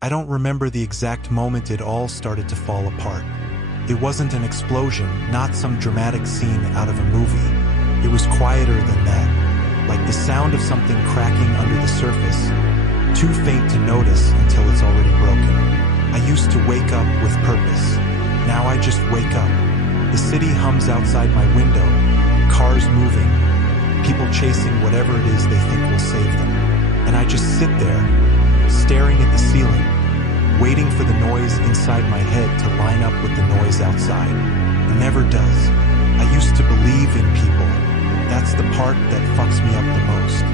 I don't remember the exact moment it all started to fall apart. It wasn't an explosion, not some dramatic scene out of a movie. It was quieter than that, like the sound of something cracking under the surface, too faint to notice until it's already broken. I used to wake up with purpose. Now I just wake up. The city hums outside my window, cars moving, people chasing whatever it is they think will save them. And I just sit there, staring at the ceiling, waiting for the noise inside my head to line up with the noise outside. It never does. I used to believe in people. That's the part that fucks me up the most.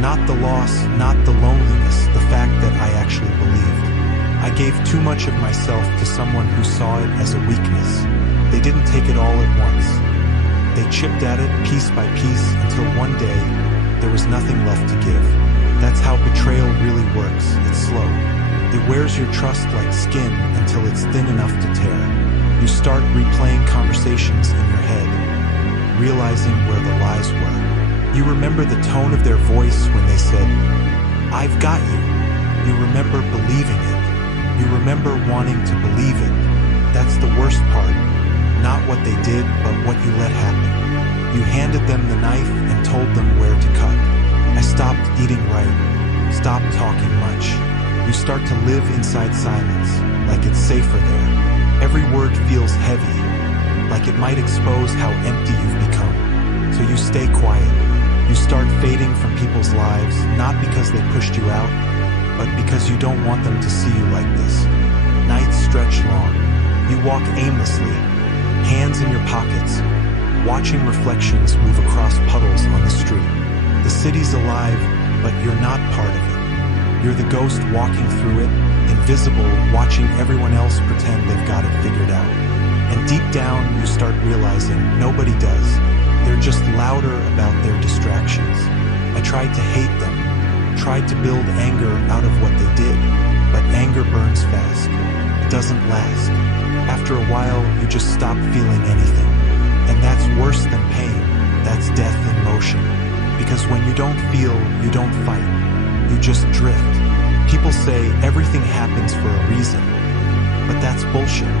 Not the loss, not the loneliness, the fact that I actually believed. I gave too much of myself to someone who saw it as a weakness. They didn't take it all at once. They chipped at it piece by piece until one day there was nothing left to give. That's how betrayal really works. It's slow. It wears your trust like skin until it's thin enough to tear. You start replaying conversations in your head, realizing where the lies were. You remember the tone of their voice when they said, "I've got you." You remember believing it. You remember wanting to believe it. That's the worst part. Not what they did, but what you let happen. You handed them the knife and told them where to cut. I stopped eating right, stopped talking much. You start to live inside silence, like it's safer there. Every word feels heavy, like it might expose how empty you've become. So you stay quiet. You start fading from people's lives, not because they pushed you out, but because you don't want them to see you like this. Nights stretch long. You walk aimlessly, hands in your pockets, watching reflections move across puddles on the street. The city's alive, but you're not part of it. You're the ghost walking through it, invisible, watching everyone else pretend they've got it figured out. And deep down, you start realizing nobody does. They're just louder about their distractions. I tried to hate them, tried to build anger out of what they did, but anger burns fast. It doesn't last. After a while, you just stop feeling anything. And that's worse than pain. That's death in motion. Because when you don't feel, you don't fight. You just drift. People say everything happens for a reason, but that's bullshit.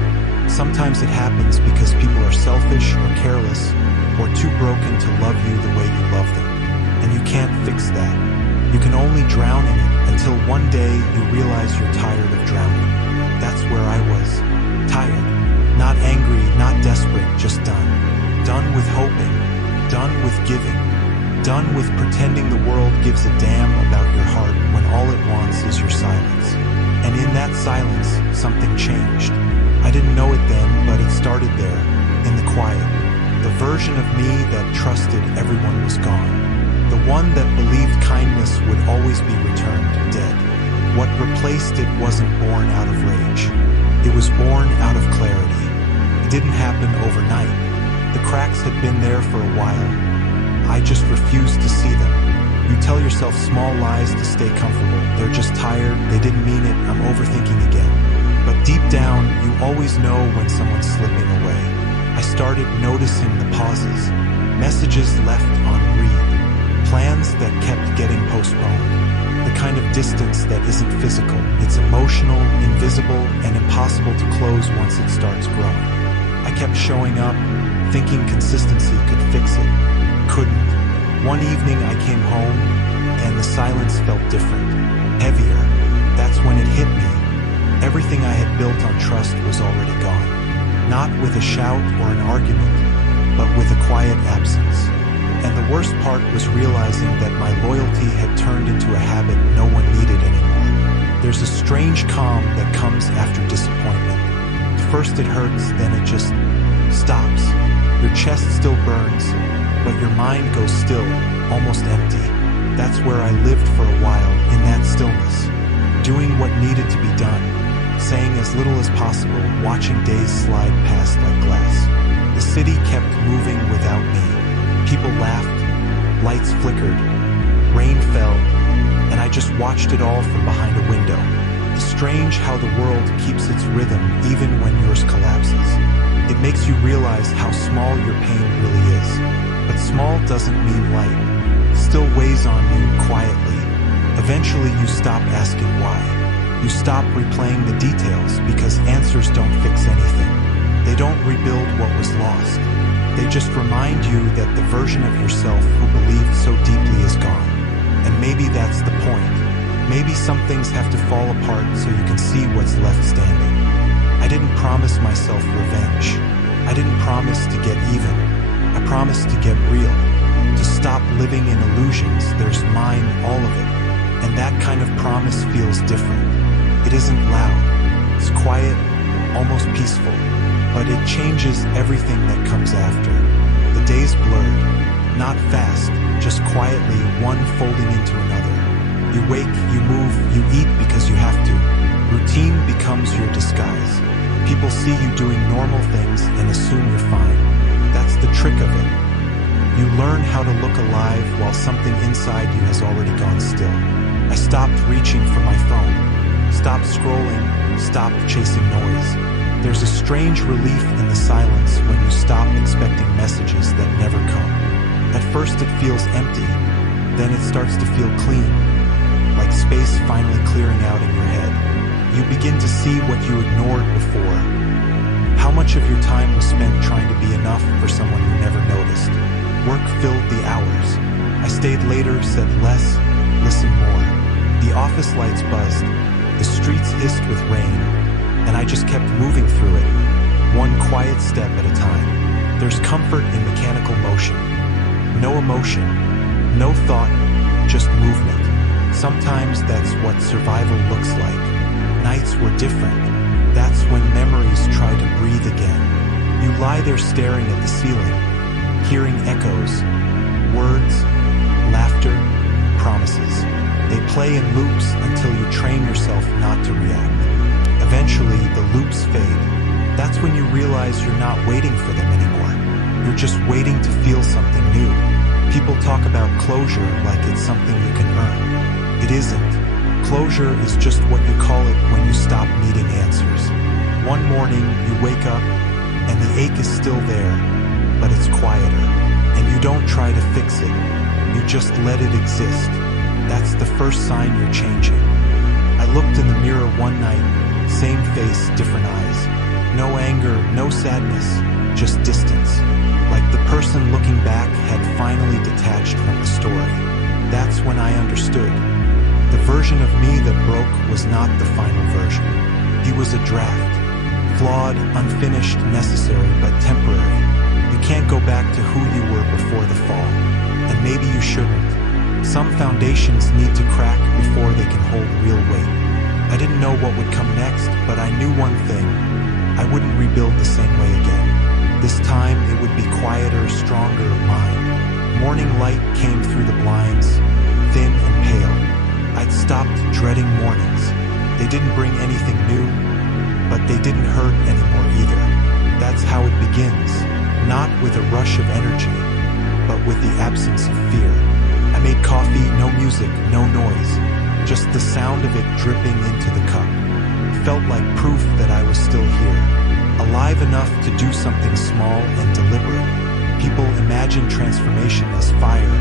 Sometimes it happens because people are selfish or careless or too broken to love you the way you love them. And you can't fix that. You can only drown in it until one day you realize you're tired of drowning. That's where I was. Tired. Not angry, not desperate, just done. Done with hoping. Done with giving. Done with pretending the world gives a damn about your heart when all it wants is your silence. And in that silence, something changed. I didn't know it then, but it started there, in the quiet. The version of me that trusted everyone was gone. The one that believed kindness would always be returned dead. What replaced it wasn't born out of rage. It was born out of clarity. It didn't happen overnight. The cracks had been there for a while. I just refused to see them. You tell yourself small lies to stay comfortable. They're just tired, they didn't mean it, I'm overthinking again. But deep down, you always know when someone's slipping away. I started noticing the pauses, messages left on read, plans that kept getting postponed. The kind of distance that isn't physical, it's emotional, invisible, and impossible to close once it starts growing. I kept showing up, thinking consistency could fix it. Couldn't. One evening I came home, and the silence felt different, heavier. That's when it hit me. Everything I had built on trust was already gone. Not with a shout or an argument, but with a quiet absence. And the worst part was realizing that my loyalty had turned into a habit no one needed anymore. There's a strange calm that comes after disappointment. First it hurts, then it just stops. Your chest still burns, but your mind goes still, almost empty. That's where I lived for a while, in that stillness, doing what needed to be done, saying as little as possible, watching days slide past like glass. The city kept moving without me. People laughed, lights flickered, rain fell, and I just watched it all from behind a window. It's strange how the world keeps its rhythm even when yours collapses. It makes you realize how small your pain really is. But small doesn't mean light. It still weighs on you quietly. Eventually you stop asking why. You stop replaying the details because answers don't fix anything. They don't rebuild what was lost. They just remind you that the version of yourself who believed so deeply is gone. And maybe that's the point. Maybe some things have to fall apart so you can see what's left standing. I didn't promise myself revenge. I didn't promise to get even. I promised to get real. To stop living in illusions. There's mine, all of it. And that kind of promise feels different. It isn't loud. It's quiet, almost peaceful. But it changes everything that comes after. The days blurred, not fast, just quietly, one folding into another. You wake, you move, you eat because you have to. Routine becomes your disguise. People see you doing normal things and assume you're fine. That's the trick of it. You learn how to look alive while something inside you has already gone still. I stopped reaching for my phone, stopped scrolling, stopped chasing noise. There's a strange relief in the silence when you stop expecting messages that never come. At first it feels empty, then it starts to feel clean, like space finally clearing out in your head. You begin to see what you ignored before. How much of your time was spent trying to be enough for someone who never noticed? Work filled the hours. I stayed later, said less, listened more. The office lights buzzed, the streets hissed with rain, and I just kept moving through it, one quiet step at a time. There's comfort in mechanical motion. No emotion, no thought, just movement. Sometimes that's what survival looks like. Nights were different. That's when memories try to breathe again. You lie there staring at the ceiling, hearing echoes, words, laughter, promises. They play in loops until you train yourself not to react. Eventually, the loops fade. That's when you realize you're not waiting for them anymore. You're just waiting to feel something new. People talk about closure like it's something you can earn. It isn't. Closure is just what you call it when you stop needing answers. One morning, you wake up, and the ache is still there, but it's quieter. And you don't try to fix it. You just let it exist. That's the first sign you're changing. I looked in the mirror one night, same face, different eyes. No anger, no sadness, just distance. Like the person looking back had finally detached from the story. That's when I understood. The version of me that broke was not the final version. He was a draft. Flawed, unfinished, necessary, but temporary. You can't go back to who you were before the fall. And maybe you shouldn't. Some foundations need to crack before they can hold real weight. I didn't know what would come next, but I knew one thing. I wouldn't rebuild the same way again. This time it would be quieter, stronger, mine. Morning light came through the blinds, thin and pale. I'd stopped dreading mornings. They didn't bring anything new, but they didn't hurt anymore either. That's how it begins, not with a rush of energy, but with the absence of fear. I made coffee, no music, no noise, just the sound of it dripping into the cup. It felt like proof that I was still here, alive enough to do something small and deliberate. People imagine transformation as fire,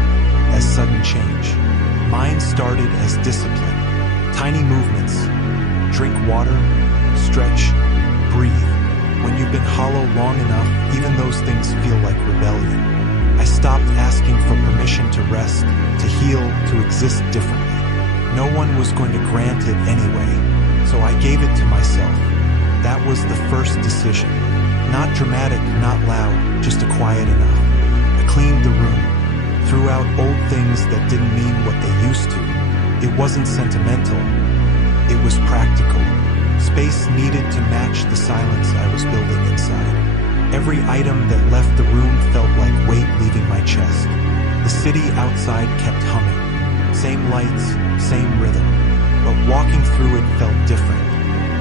as sudden change. Mine started as discipline, tiny movements, drink water, stretch, breathe. When you've been hollow long enough, even those things feel like rebellion. I stopped asking for permission to rest, to heal, to exist differently. No one was going to grant it anyway, so I gave it to myself. That was the first decision. Not dramatic, not loud, just a quiet enough. I cleaned the room, threw out old things that didn't mean what they used to. It wasn't sentimental, it was practical. Space needed to match the silence I was building inside. Every item that left the room felt like weight leaving my chest. The city outside kept humming. Same lights, same rhythm. But walking through it felt different.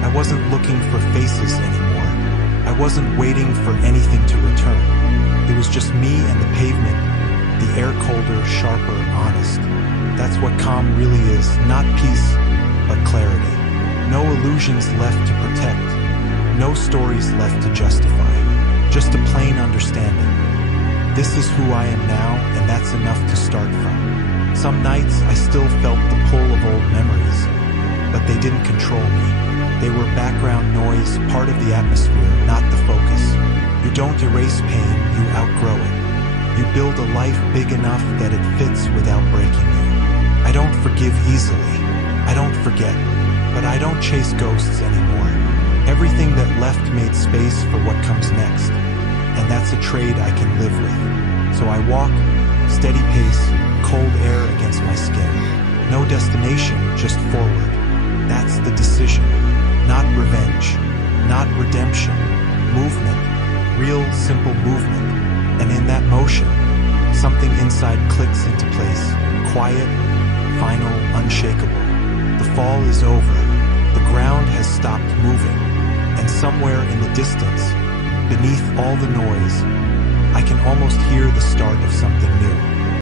I wasn't looking for faces anymore. I wasn't waiting for anything to return. It was just me and the pavement, the air colder, sharper, honest. That's what calm really is, not peace, but clarity. No illusions left to protect, no stories left to justify, just a plain understanding. This is who I am now, and that's enough to start from. Some nights I still felt the pull of old memories, but they didn't control me. They were background noise, part of the atmosphere, not the focus. You don't erase pain, you outgrow it. You build a life big enough that it fits without breaking you. I don't forgive easily. I don't forget. But I don't chase ghosts anymore. Everything that left made space for what comes next. And that's a trade I can live with. So I walk, steady pace, cold air against my skin. No destination, just forward. That's the decision. Not revenge, not redemption. Movement, real simple movement. And in that motion, something inside clicks into place. Quiet, final, unshakable. The fall is over. The ground has stopped moving. And somewhere in the distance, beneath all the noise, I can almost hear the start of something new.